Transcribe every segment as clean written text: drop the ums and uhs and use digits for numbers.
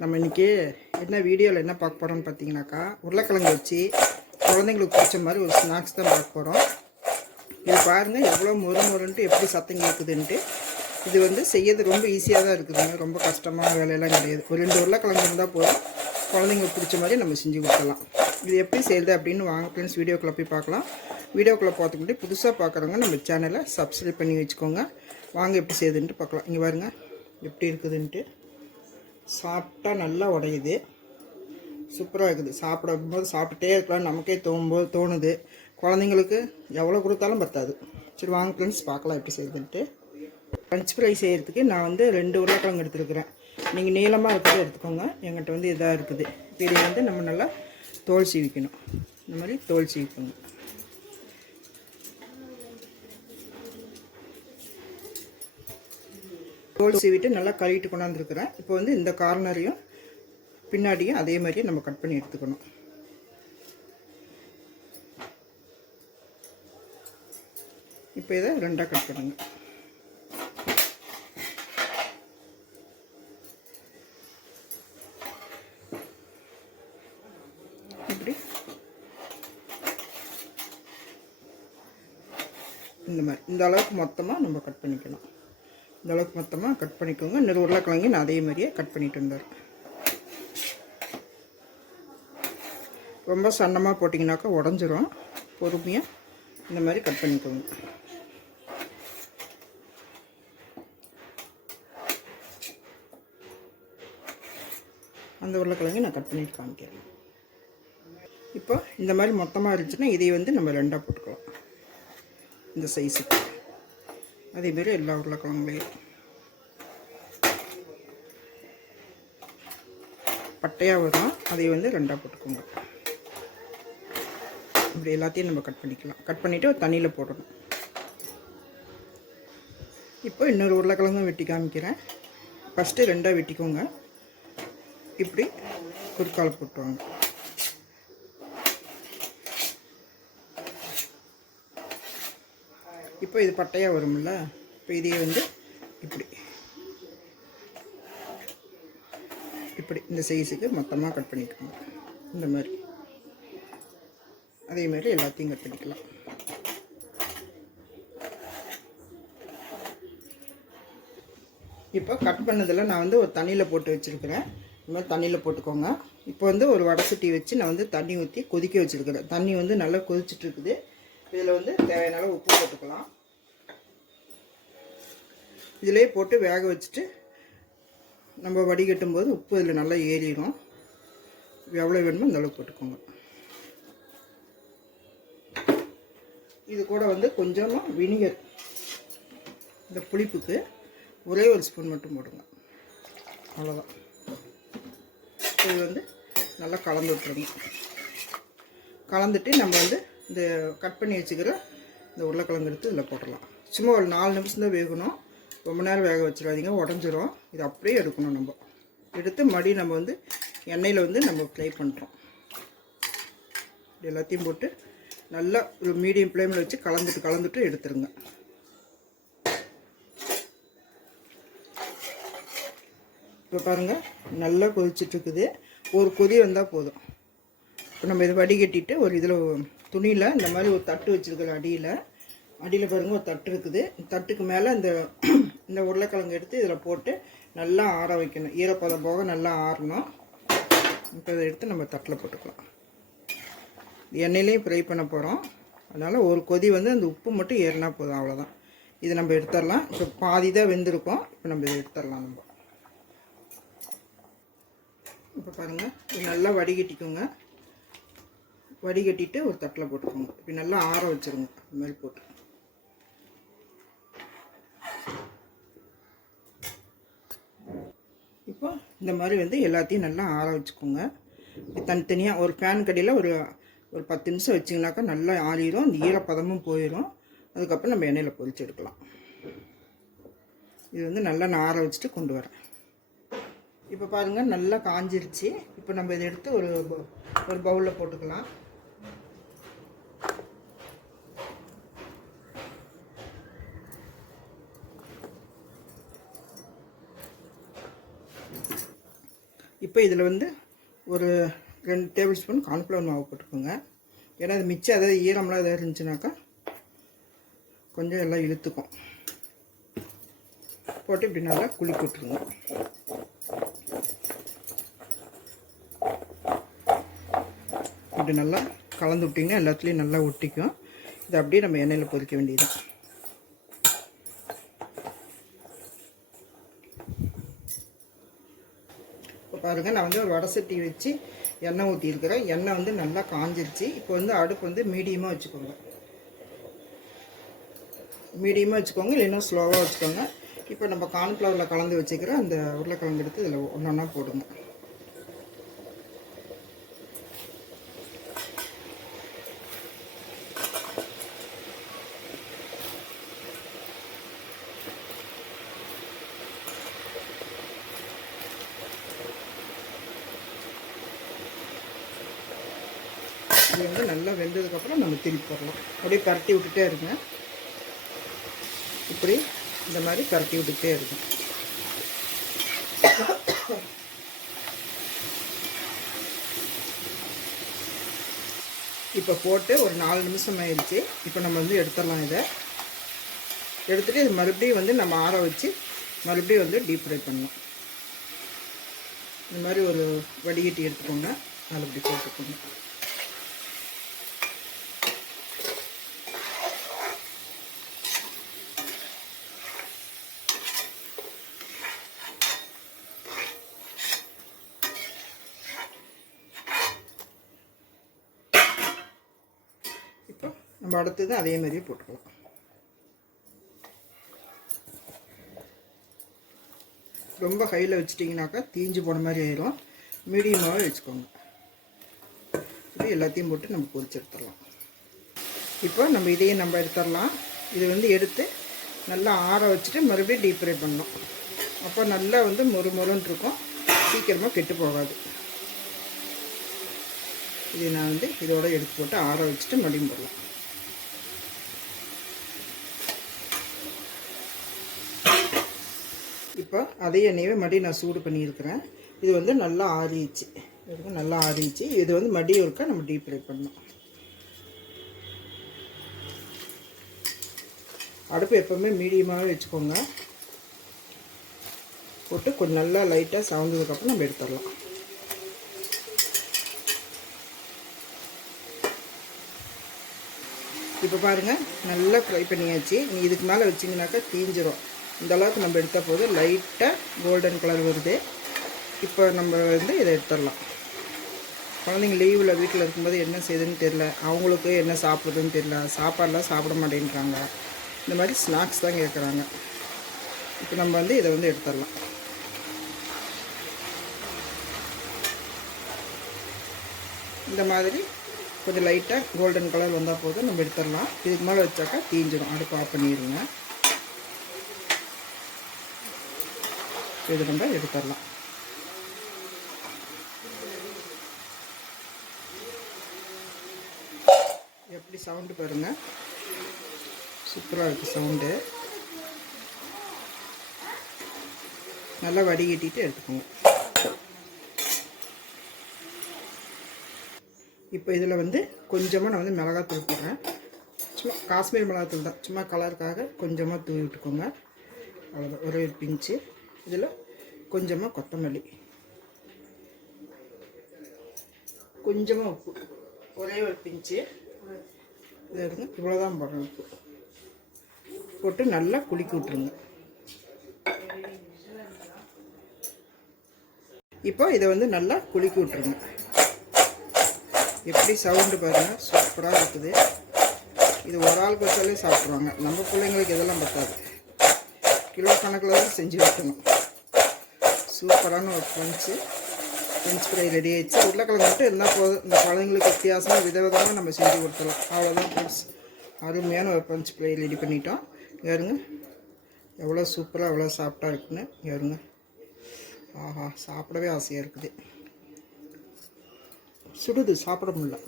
நம்ம இன்றைக்கி என்ன வீடியோவில் என்ன பார்க்க போகிறோம்னு பார்த்தீங்கன்னாக்கா, உருளைக்கிழங்கு வச்சு குழந்தைங்களுக்கு பிடிச்ச மாதிரி ஒரு ஸ்நாக்ஸ் தான் பார்க்க போகிறோம். இது பாருங்கள் எவ்வளோ மொறுன்ட்டு எப்படி சத்தம் கேட்குதுன்ட்டு. இது வந்து செய்யறது ரொம்ப ஈஸியாக தான் இருக்குதுங்க, ரொம்ப கஷ்டமான வேலையெல்லாம் கிடையாது. ஒரு 2 உருளைக்கிழங்கு இருந்தால் போதும், குழந்தைங்களுக்கு பிடிச்ச மாதிரி நம்ம செஞ்சு கொடுக்கலாம். இது எப்படி செய்யுது அப்படின்னு வாங்க ஃப்ரெண்ட்ஸ், வீடியோக்குள்ளே போய் பார்க்கலாம். வீடியோக்குள்ளே பார்த்துக்கு முன்னாடி புதுசாக பார்க்குறவங்க நம்ம சேனலை சப்ஸ்கிரைப் பண்ணி வச்சுக்கோங்க. வாங்க எப்படி செய்யுதுன்ட்டு பார்க்கலாம். இங்கே பாருங்கள் எப்படி இருக்குதுன்ட்டு. சாப்பிட்டா நல்லா உடையுது, சூப்பராக இருக்குது. சாப்பிடும்போது சாப்பிட்டுட்டே இருக்கலாம், நமக்கே தோணுது. குழந்தைங்களுக்கு எவ்வளோ கொடுத்தாலும் பத்தாது. சரி வாங்க ஃப்ரெண்ட்ஸ் பார்க்கலாம் எப்படி செய்யுதுன்ட்டு. ஃப்ரெஞ்ச் ஃப்ரை செய்கிறதுக்கு நான் வந்து 2 உருளைக்கிழங்கு எடுத்துருக்குறேன். நீங்கள் நீளமாக இருக்கிறத எடுத்துக்கோங்க. எங்கிட்ட வந்து இதாக இருக்குது. இதை வந்து நம்ம நல்லா தோல் சீவிக்கணும். இந்த மாதிரி தோல் சீவிக்கணும். தோல் சீவிட்டு நல்லா கழுவிட்டு கொண்டாந்துருக்குறேன். இப்போ வந்து இந்த கார்னரையும் பின்னாடியும் அதே மாதிரியே நம்ம கட் பண்ணி எடுத்துக்கணும். இப்போ இதை 2ஆக கட் பண்ணுங்க. இப்படி இந்த மாதிரி இந்த அளவுக்கு மொத்தமாக நம்ம கட் பண்ணிக்கலாம். இந்த அளவுக்கு மொத்தமாக கட் பண்ணிக்கோங்க. இன்னொரு உருளைக்கிழங்கு நான் அதே மாதிரியே கட் பண்ணிட்டு வந்துடுறேன். ரொம்ப சன்னமாக போட்டிங்கனாக்கா உடஞ்சிரும். பொறுமையாக இந்த மாதிரி கட் பண்ணிக்கோங்க. அந்த உருளைக்கிழங்கு நான் கட் பண்ணிட்டு காமிக்கிறேன். இப்போ இந்த மாதிரி மொத்தமாக இருந்துச்சுன்னா இதை வந்து நம்ம 2ஆக போட்டுக்கலாம். இந்த சைஸுக்கு அதேமாரி எல்லா உருளைக்கிழங்குலையும் பட்டையாக வரும். அதை வந்து 2ஆக போட்டுக்கோங்க. இப்படி எல்லாத்தையும் நம்ம கட் பண்ணிக்கலாம். கட் பண்ணிவிட்டு தண்ணியில் போடணும். இப்போ இன்னொரு உருளைக்கிழங்கும் வெட்டி காமிக்கிறேன். ஃபஸ்ட்டு 2ஆக வெட்டிக்கோங்க. இப்படி குறுக்கால் போட்டுவாங்க. இப்போ இது பட்டையாக வரும்ல, இப்போ இதையே வந்து இப்படி இப்படி இந்த சைஸுக்கு மொத்தமாக கட் பண்ணிக்கோங்க. இந்த மாதிரி அதேமாதிரி எல்லாத்தையும் கட் பண்ணிக்கலாம். இப்போ கட் பண்ணதில் நான் வந்து ஒரு தண்ணியில் போட்டு வச்சுருக்கிறேன். இந்த மாதிரி தண்ணியில் போட்டுக்கோங்க. இப்போ வந்து ஒரு வடை சட்டி வச்சு நான் வந்து தண்ணி ஊற்றி கொதிக்க வச்சுருக்கிறேன். தண்ணி வந்து நல்லா கொதிச்சுட்ருக்குது. இதில் வந்து தேவையான அளவு உப்பு போட்டுக்கலாம். இதிலே போட்டு வேக வச்சுட்டு நம்ம வடிகட்டும் போது உப்பு இதில் நல்லா ஏறிடும். எவ்வளோ வேணுமோ அந்த அளவுக்கு போட்டுக்கோங்க. இது கூட வந்து கொஞ்சமாக வினிகர், இந்த புளிப்புக்கு ஒரே ஒரு ஸ்பூன் மட்டும் போடுங்க. அவ்வளோதான். இது வந்து நல்லா கலந்து விட்டுருங்க. கலந்துட்டு நம்ம வந்து இந்த கட் பண்ணி வச்சுக்கிற இந்த உருளைக்கிழங்கு எடுத்து இதில் போடலாம். சும்மா ஒரு 4 நிமிஷம் தான் வேகணும். ரொம்ப நேரம் வேக வச்சிடாதீங்க, உடஞ்சிரும். இது அப்படியே எடுக்கணும். நம்ம எடுத்து மறுபடி நம்ம வந்து எண்ணெயில் வந்து நம்ம ஃப்ரை பண்ணுறோம். எல்லாத்தையும் போட்டு நல்லா ஒரு மீடியம் ஃப்ளேமில் வச்சு கலந்துட்டு எடுத்துருங்க. இப்போ பாருங்கள் நல்லா கொதிச்சிட்ருக்குது. ஒரு கொதி வந்தால் போதும். இப்போ நம்ம இதை வடிகட்டிட்டு ஒரு இதில் துணியில் இந்த மாதிரி ஒரு தட்டு வச்சுருக்கிற அடியில் பாருங்கள் ஒரு தட்டு இருக்குது. தட்டுக்கு மேலே இந்த உருளைக்கிழங்கு எடுத்து இதில் போட்டு நல்லா ஆற வைக்கணும். ஈரப்பதம் போக நல்லா ஆறணும். இப்போ இதை எடுத்து நம்ம தட்டில் போட்டுக்கலாம். எண்ணெயிலையும் ஃப்ரை பண்ண போகிறோம். அதனால் ஒரு கொதி வந்து அந்த உப்பு மட்டும் ஏறினா போதும், அவ்வளோதான். இதை நம்ம எடுத்துடலாம். இப்போ பாதி தான் வெந்திருக்கோம். இப்போ நம்ம இதை எடுத்துடலாம். நம்ம இப்போ பாருங்கள் இது நல்லா வடிகட்டிக்கோங்க. வடிகட்டிட்டு ஒரு தட்டில் போட்டுக்கோங்க. இப்போ நல்லா ஆற வச்சுருங்க. இது மாதிரி போட்டு இப்போ இந்த மாதிரி வந்து எல்லாத்தையும் நல்லா ஆற வச்சுக்கோங்க. தனித்தனியாக ஒரு ஃபேன் கடியில் ஒரு 10 நிமிஷம் வச்சிங்கனாக்கா நல்லா ஆறிடும். அந்த ஈரப்பதமும் போயிடும். அதுக்கப்புறம் நம்ம எண்ணெயில் பொரிச்சு எடுக்கலாம். இது வந்து நல்லா நான் ஆற வச்சுட்டு கொண்டு வரேன். இப்போ பாருங்கள் நல்லா காஞ்சிருச்சு. இப்போ நம்ம இதை எடுத்து ஒரு பவுலில் போட்டுக்கலாம். இப்போ இதில் வந்து ஒரு 2 டேபிள் ஸ்பூன் கார்ன்ஃப்ளவர் மாவு போட்டுக்கோங்க. ஏன்னா அது மிச்சம் எதாவது ஈரம்லாம் எதாவது இருந்துச்சுனாக்கா கொஞ்சம் எல்லாம் இழுத்துக்கும். போட்டு இப்படி நல்லா குலுக்கி விட்டுருங்க. இப்படி நல்லா கலந்து விட்டிங்கன்னா எல்லாத்துலேயும் நல்லா ஒட்டிக்கும். இதை அப்படியே நம்ம எண்ணெயில் பொரிக்க வேண்டியது. இப்போ பாருங்கள், நான் வந்து ஒரு வடை சட்டி வச்சு எண்ணெய் ஊற்றிருக்கிறேன். எண்ணெய் வந்து நல்லா காஞ்சிருச்சு. இப்போ வந்து அடுப்பு வந்து மீடியமாக வச்சுக்கோங்க. மீடியமாக வச்சுக்கோங்க, இல்லைன்னா ஸ்லோவாக வச்சுக்கோங்க. இப்போ நம்ம கார்ன்ஃப்ளவரில் கலந்து வச்சுக்கிற அந்த உருளைக்கிழங்கு எடுத்து இதில் ஒன்றா போடுங்க. இது வந்து நல்லா வெந்ததுக்கப்புறம் நம்ம திருப்பி போடலாம். அப்படியே பரட்டி விட்டுட்டே இருங்க. இப்படி இந்த மாதிரி பரட்டி விட்டுட்டே இருக்கும். இப்போ போட்டு ஒரு 4 நிமிஷம் ஆயிடுச்சு. இப்போ நம்ம வந்து எடுத்துடலாம். இதை எடுத்துகிட்டு இது மறுபடியும் வந்து நம்ம ஆற வச்சு மறுபடியும் வந்து டீப் ஃப்ரை பண்ணலாம். இந்த மாதிரி ஒரு வடிகட்டி எடுத்துக்கோங்க, அதில் இப்படி போட்டுக்கோங்க. இப்போ நம்ம அடுத்தது அதே மாதிரியே போட்டுக்கலாம். ரொம்ப ஹையில் வச்சிட்டிங்கனாக்கா தீஞ்சு போன மாதிரி ஆயிடும். மீடியமாகவே வச்சுக்கோங்க. இது எல்லாத்தையும் போட்டு நம்ம பொரிச்சு எடுத்துடலாம். இப்போ நம்ம இதையும் நம்ம எடுத்துடலாம். இது வந்து எடுத்து நல்லா ஆற வச்சுட்டு மறுபடியும் டீப் ஃப்ரை பண்ணணும். அப்போ நல்லா வந்து மொறுன்னு இருக்கும், சீக்கிரமாக கெட்டு போகாது. இது நான் வந்து இதோட எடுத்து போட்டு ஆற வச்சுட்டு மறுபடியும் போடலாம். இப்போ அதே எண்ணெயை மறுபடியும் நான் சூடு பண்ணியிருக்கிறேன். இது வந்து நல்லா ஆறிச்சு. நல்லா ஆறிச்சு. இது வந்து மறுபடியும் ஒருக்கா நம்ம டீப் ஃப்ரை பண்ணணும். அடுப்பு எப்போவுமே மீடியமாகவே வச்சுக்கோங்க. போட்டு கொஞ்சம் நல்லா லைட்டாக சவந்ததுக்கப்புறம் நம்ம எடுத்துடலாம். இப்போ பாருங்கள், நல்லா ஃப்ரை பண்ணியாச்சு. நீ இதுக்கு மேலே வச்சிங்கனாக்கா தீஞ்சிரும். இந்த அளவுக்கு நம்ம எடுத்தால் போதும். லைட்டாக கோல்டன் கலர் வருது. இப்போ நம்ம வந்து இதை எடுத்துடலாம். குழந்தைங்க லீவில் வீட்டில் இருக்கும்போது என்ன செய்யுதுன்னு தெரில, அவங்களுக்கு என்ன சாப்பிடுதுன்னு தெரில, சாப்பாடெலாம் சாப்பிட மாட்டேன்றாங்க. இந்த மாதிரி ஸ்நாக்ஸ் தான் கேட்குறாங்க. இப்போ நம்ம வந்து இதை வந்து எடுத்துடலாம். இந்த மாதிரி கொஞ்சம் லைட்டாக கோல்டன் கலர் வந்தால் போதும், நம்ம எடுத்துடலாம். இதுக்கு மேலே வச்சாக்கா தீஞ்சிடும். அடுப்பு ஆஃப் பண்ணிடுங்க. இது நம்ம எடுத்துடலாம். எப்படி சவுண்டு பாருங்கள், சூப்பராக இருக்குது சவுண்டு. நல்லா வடிகட்டிட்டு எடுத்துக்கோங்க. இப்போ இதில் வந்து கொஞ்சமாக நான் வந்து மிளகாத்தூள் போடுறேன். சும்மா காஷ்மீர் மிளகாத்தூள் தான், சும்மா கலருக்காக கொஞ்சமாக தூவி விட்டுக்கோங்க. அவ்வளோதான், ஒரே ஒரு பிஞ்சு. இதில் கொஞ்சமாக கொத்தமல்லி, கொஞ்சமாக உப்பு, ஒரே ஒரு பிஞ்சு. இது இருங்க, இவ்வளோதான் போடுறேன். உப்பு போட்டு நல்லா குலுக்கி விட்டுருங்க. இப்போ இதை வந்து நல்லா குலுக்கி விட்டுருங்க. எப்படி சவுண்டு பாருங்கள், சூப்பராக இருக்குது. இது ஒரு ஆளுக்கு வச்சாலே சாப்பிட்ருவாங்க. நம்ம பிள்ளைங்களுக்கு இதெல்லாம் பத்தாது, கிலோ கணக்கில் தான் செஞ்சு வைக்கணும். சூப்பரான ஒரு ஃப்ரெஞ்ச் ஃப்ரை ரெடி ஆகிடுச்சு. உருளைக்கிழங்கு மட்டும் இருந்தால் போதும். இந்த குழந்தைங்களுக்கு வித்தியாசமாக விதவிதமாக நம்ம செஞ்சு கொடுத்துடலாம். அவ்வளோதான் ஃப்ரெண்ட்ஸ், அருமையான ஒரு ஃப்ரெஞ்ச் ஃப்ரை ரெடி பண்ணிட்டோம். யாருங்க எவ்வளோ சூப்பராக எவ்வளோ சாஃப்டாக இருக்குன்னு யாருங்க. ஆஹா, சாப்பிடவே ஆசையாக இருக்குது. சுடுது, சாப்பிட முடியல.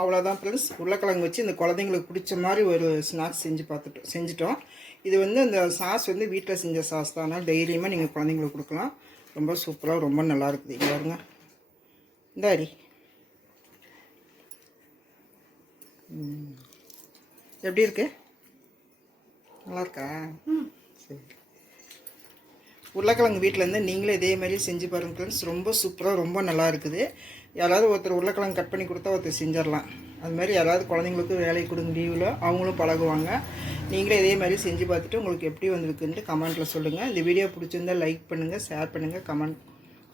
அவ்வளோதான் ஃப்ரெண்ட்ஸ், உருளைக்கிழங்கு வச்சு இந்த குழந்தைங்களுக்கு பிடிச்ச மாதிரி ஒரு ஸ்நாக்ஸ் செஞ்சுட்டோம். இது வந்து அந்த சாஸ் வந்து வீட்டில் செஞ்ச சாஸ் தான். அதனால் தைரியமாக நீங்கள் குழந்தைங்களுக்கு கொடுக்கலாம். ரொம்ப சூப்பராக ரொம்ப நல்லா இருக்குது. இங்கே பாருங்க, இந்த அடி எப்படி இருக்கு? நல்லா இருக்கா? சரி. உருளைக்கிழங்கு வீட்டிலேருந்து நீங்களே இதே மாதிரி செஞ்சு பாருங்கள் ஃப்ரெண்ட்ஸ். ரொம்ப சூப்பராக ரொம்ப நல்லா இருக்குது. யாராவது ஒருத்தர் உருளைக்கிழங்கு கட் பண்ணி கொடுத்தா ஒருத்தர் செஞ்சிடலாம். அது மாதிரி யாராவது குழந்தைங்களுக்கு வேலை கொடுங்க லீவில், அவங்களும் பழகுவாங்க. நீங்களே இதே மாதிரி செஞ்சு பார்த்துட்டு உங்களுக்கு எப்படி வந்திருக்குன்ட்டு கமெண்ட்டில் சொல்லுங்கள். இந்த வீடியோ பிடிச்சிருந்தால் லைக் பண்ணுங்கள், ஷேர் பண்ணுங்கள்,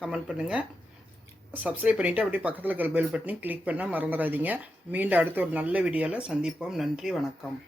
கமெண்ட் பண்ணுங்கள். சப்ஸ்கிரைப் பண்ணிவிட்டு அப்படியே பக்கத்தில் இருக்கிற பெல் பட்டனை கிளிக் பண்ணால் மறந்துடாதீங்க. மீண்டும் அடுத்த ஒரு நல்ல வீடியோவில் சந்திப்போம். நன்றி, வணக்கம்.